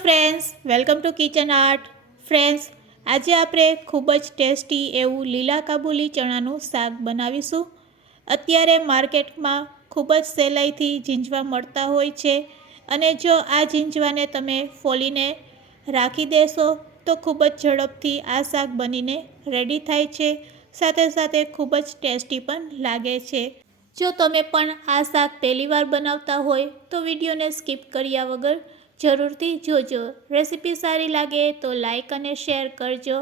Friends, welcome to kitchen art. Friends, આજે આપણે ખૂબ જ ટેસ્ટી એવું લીલા કાબુલી ચણાનું શાક બનાવીશું. અત્યારે માર્કેટમાં ખૂબ જ સહેલાઈથી ઝીંજવા મળતા હોય છે અને જો આ ઝીંજવાને તમે ફોલીને રાખી દેશો, તો ખૂબ જ ઝડપથી આ શાક બનીને રેડી થાય છે. સાથે સાથે ખૂબ જ ટેસ્ટી પણ લાગે છે. જો તમે પણ આ શાક પહેલીવાર બનાવતા હોય, તો વિડીયોને સ્કીપ કર્યા વગર જરૂરથી જોજો. રેસીપી સારી લાગે તો લાઈક અને શેર કરજો.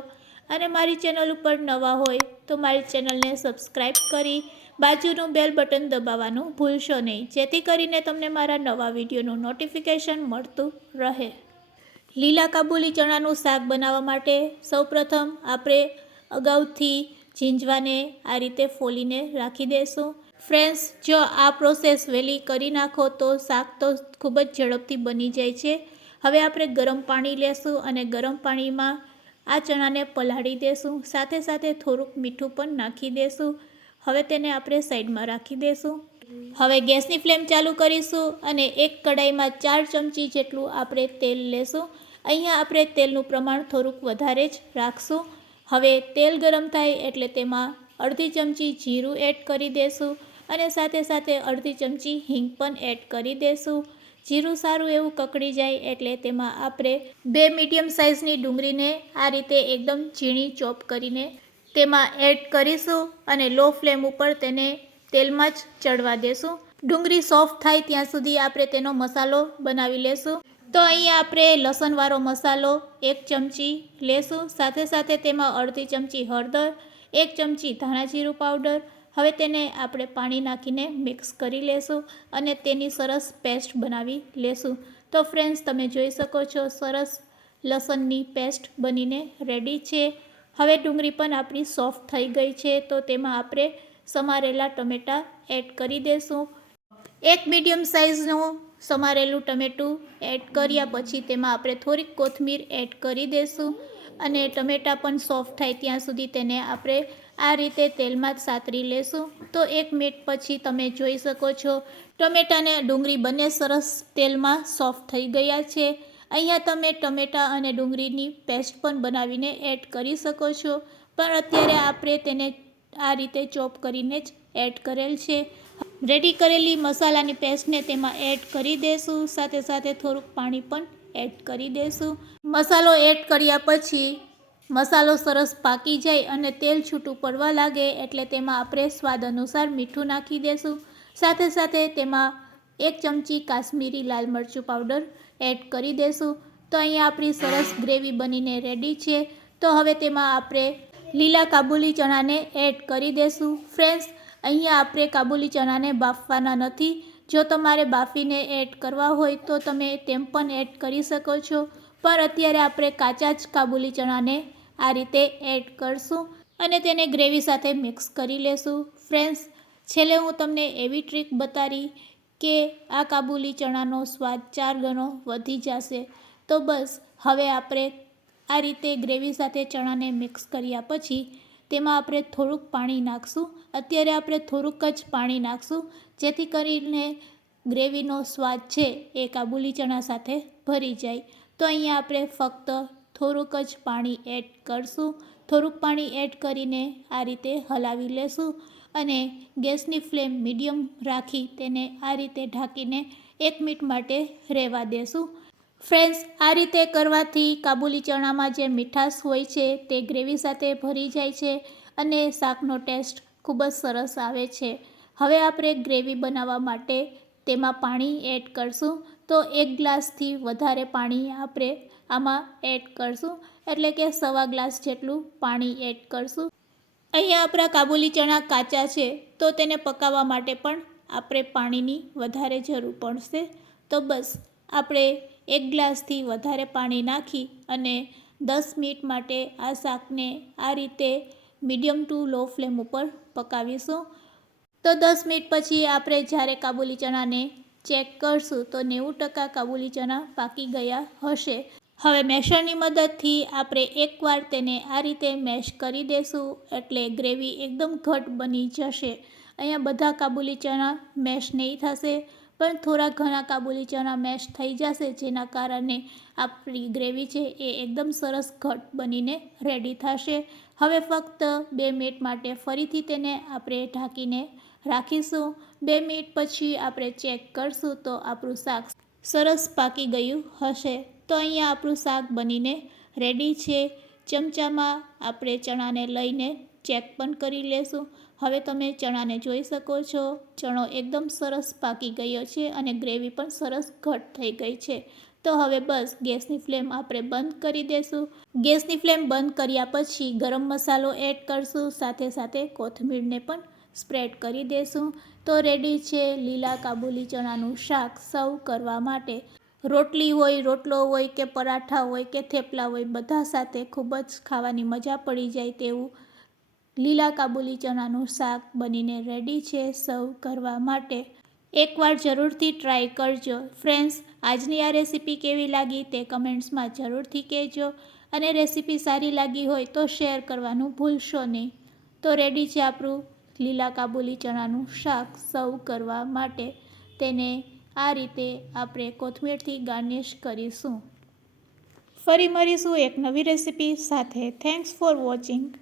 અને મારી ચેનલ ઉપર નવા હોય તો મારી ચેનલને સબસ્ક્રાઈબ કરી બાજુનું બેલ બટન દબાવવાનું ભૂલશો નહીં. જેથી કરીને તમને મારા નવા વિડીયોનું નોટિફિકેશન મળતું રહે. લીલા કાબુલી ચણાનું શાક બનાવવા માટે સૌપ્રથમ આપણે અગાઉથી ઝીંજવાને આ રીતે ફોલીને રાખી દઈશું ફ્રેન્ડ્સ, જો આ પ્રોસેસ વહેલી કરી નાખો તો શાક તો ખૂબ જ ઝડપથી બની જાય છે. હવે આપણે ગરમ પાણી લેશું અને ગરમ પાણીમાં આ ચણાને પલાળી દેશું. સાથે સાથે થોડુંક મીઠું પણ નાખી દેશું. હવે તેને આપણે સાઈડમાં રાખી દેશું. હવે ગેસની ફ્લેમ ચાલુ કરીશું અને એક કડાઈમાં ચાર ચમચી જેટલું આપણે તેલ લેશું. અહીંયા આપણે તેલનું પ્રમાણ થોડુંક વધારે જ રાખશું. હવે તેલ ગરમ થાય એટલે તેમાં અડધી ચમચી જીરું એડ કરી દેશું. અને સાથે સાથે અડધી ચમચી હિંગ પણ એડ કરી દેશું. જીરું સારું એવું કકડી જાય એટલે તેમાં આપણે બે મીડિયમ સાઇઝની ડુંગળીને આ રીતે એકદમ ઝીણી ચોપ કરીને તેમાં એડ કરીશું અને લો ફ્લેમ ઉપર તેને તેલમાં જ ચડવા દેશું. ડુંગળી સોફ્ટ થાય ત્યાં સુધી આપણે તેનો મસાલો બનાવી લેશું. તો અહીંયા આપણે લસણવાળો મસાલો એક ચમચી લેશું. સાથે સાથે તેમાં અડધી ચમચી હળદર, એક ચમચી ધાણા જીરું પાવડર હવે તેને આપણે પાણી નાખીને મિક્સ કરી લેશું અને તેની સરસ પેસ્ટ બનાવી લેશું. તો ફ્રેન્ડ્સ તમે જોઈ શકો છો, સરસ લસણની પેસ્ટ બનીને રેડી છે. હવે ડુંગળી પણ આપણી સોફ્ટ થઈ ગઈ છે, તો તેમાં આપણે સમારેલા ટમેટાં એડ કરી દઈશું એક મીડિયમ સાઇઝનું સમારેલું ટમેટું એડ કર્યા પછી તેમાં આપણે થોડીક કોથમીર એડ કરી દઈશું અને ટમેટાં પણ સોફ્ટ થાય ત્યાં સુધી તેને આપણે આ રીતે તેલમાં જ સાતરી લેશું. તો એક મિનિટ પછી તમે જોઈ શકો છો, ટમેટાને ડુંગળી બંને સરસ તેલમાં સોફ્ટ થઈ ગયા છે. અહીંયા તમે ટમેટાં અને ડુંગળીની પેસ્ટ પણ બનાવીને એડ કરી શકો છો. પણ અત્યારે આપણે તેને આ રીતે ચોપ કરીને જ એડ કરેલ છે. રેડી કરેલી મસાલાની પેસ્ટને તેમાં એડ કરી દઈશું સાથે સાથે થોડુંક પાણી પણ એડ કરી દઈશું મસાલો એડ કર્યા પછી મસાલો સરસ પાકી જાય અને તેલ છૂટું પડવા લાગે એટલે તેમાં આપણે સ્વાદ અનુસાર મીઠું નાખી દઈશું સાથે સાથે તેમાં એક ચમચી કાશ્મીરી લાલ મરચું પાવડર એડ કરી દઈશું તો અહીંયા આપણી સરસ ગ્રેવી બનીને રેડી છે. તો હવે તેમાં આપણે લીલા કાબુલી ચણાને એડ કરી દઈશું ફ્રેન્ડ્સ અહીંયા આપણે કાબુલી ચણાને બાફવાના નથી. જો તમારે બાફીને એડ કરવા હોય તો તમે તેમ પણ એડ કરી શકો છો. પણ અત્યારે આપણે કાચા જ કાબુલી ચણાને આ રીતે એડ કરશું અને તેને ગ્રેવી સાથે મિક્સ કરી લેશું. ફ્રેન્ડ્સ, છેલ્લે હું તમને એવી ટ્રીક બતાવી કે આ કાબુલી ચણાનો સ્વાદ ચાર ગણો વધી જશે. તો બસ, હવે આપણે આ રીતે ગ્રેવી સાથે ચણાને મિક્સ કર્યા પછી તેમાં આપણે થોડુંક પાણી નાખશું. અત્યારે આપણે થોડુંક જ પાણી નાખશું. જેથી કરીને ગ્રેવીનો સ્વાદ છે એ કાબુલી ચણા સાથે ભરી જાય. તો અહીંયા આપણે ફક્ત થોડુંક જ પાણી એડ કરશું. થોડુંક પાણી એડ કરીને આ રીતે હલાવી લેશું અને ગેસની ફ્લેમ મીડિયમ રાખી તેને આ રીતે ઢાંકીને એક મિનિટ માટે રહેવા દેશું. ફ્રેન્ડ્સ, આ રીતે કરવાથી કાબુલી ચણામાં જે મીઠાશ હોય છે તે ગ્રેવી સાથે ભરી જાય છે અને શાકનો ટેસ્ટ ખૂબ જ સરસ આવે છે. હવે આપણે ગ્રેવી બનાવવા માટે તેમાં પાણી એડ કરશું. તો એક ગ્લાસથી વધારે પાણી આપણે આમાં એડ કરશું. એટલે કે સવા ગ્લાસ જેટલું પાણી એડ કરશું. અહીંયા આપણા કાબુલી ચણા કાચા છે. તો તેને પકાવવા માટે પણ આપણે પાણીની વધારે જરૂર પડશે. તો બસ, આપણે એક ગ્લાસથી વધારે પાણી નાખી અને દસ મિનિટ માટે આ શાકને આ રીતે મીડિયમ ટુ લો ફ્લેમ ઉપર પકાવીશું. તો દસ મિનિટ પછી આપણે જ્યારે કાબુલી ચણાને ચેક કરશું તો નેવું ટકા કાબુલી ચણા પાકી ગયા હશે. હવે મેશરની મદદથી આપણે એકવાર તેને આ રીતે મેશ કરી દેશું એટલે ગ્રેવી એકદમ ઘટ બની જશે. અહીંયા બધા કાબુલી ચણા મેશ નહીં થશે. પણ થોડા ઘણા કાબુલી ચણા મેશ થઈ જશે, જેના કારણે આપણી ગ્રેવી છે એ એકદમ સરસ ઘટ બનીને રેડી થશે. હવે ફક્ત બે મિનિટ માટે ફરીથી તેને આપણે ઢાંકીને રાખીશું. બે મિનિટ પછી આપણે ચેક કરશું તો આપણું શાક સરસ પાકી ગયું હશે. તો અહીંયા આપણું શાક બનીને રેડી છે. ચમચામાં આપણે ચણાને લઈને ચેક પણ કરી લેશું. હવે તમે ચણાને જોઈ શકો છો. ચણો એકદમ સરસ પાકી ગયો છે અને ગ્રેવી પણ સરસ ઘટ થઈ ગઈ છે. તો હવે બસ, ગેસની ફ્લેમ આપણે બંધ કરી દેશું. ગેસની ફ્લેમ બંધ કર્યા પછી ગરમ મસાલો એડ કરશું. સાથે સાથે કોથમીરને પણ સ્પ્રેડ કરી દેશું. તો રેડી છે લીલા કાબુલી ચણાનું શાક સર્વ કરવા માટે. રોટલી હોય, રોટલો હોય કે પરાઠા હોય કે થેપલા હોય, બધા સાથે ખૂબ જ ખાવાની મજા પડી જાય તેવું લીલા કાબુલી ચણાનું શાક બનીને રેડી છે સર્વ કરવા માટે. એકવાર જરૂરથી ટ્રાય કરજો. ફ્રેન્ડ્સ આજની આ રેસીપી કેવી લાગી તે કમેન્ટ્સમાં જરૂરથી કહેજો. અને રેસીપી સારી લાગી હોય તો શેર કરવાનું ભૂલશો નહીં. તો રેડી છે આપણું લીલા કાબુલી ચણાનું શાક સર્વ કરવા માટે. તેને આ રીતે આપણે કોથમીરથી ગાર્નિશ કરીશું. ફરી મળીશું એક નવી રેસીપી સાથે. Thanks for watching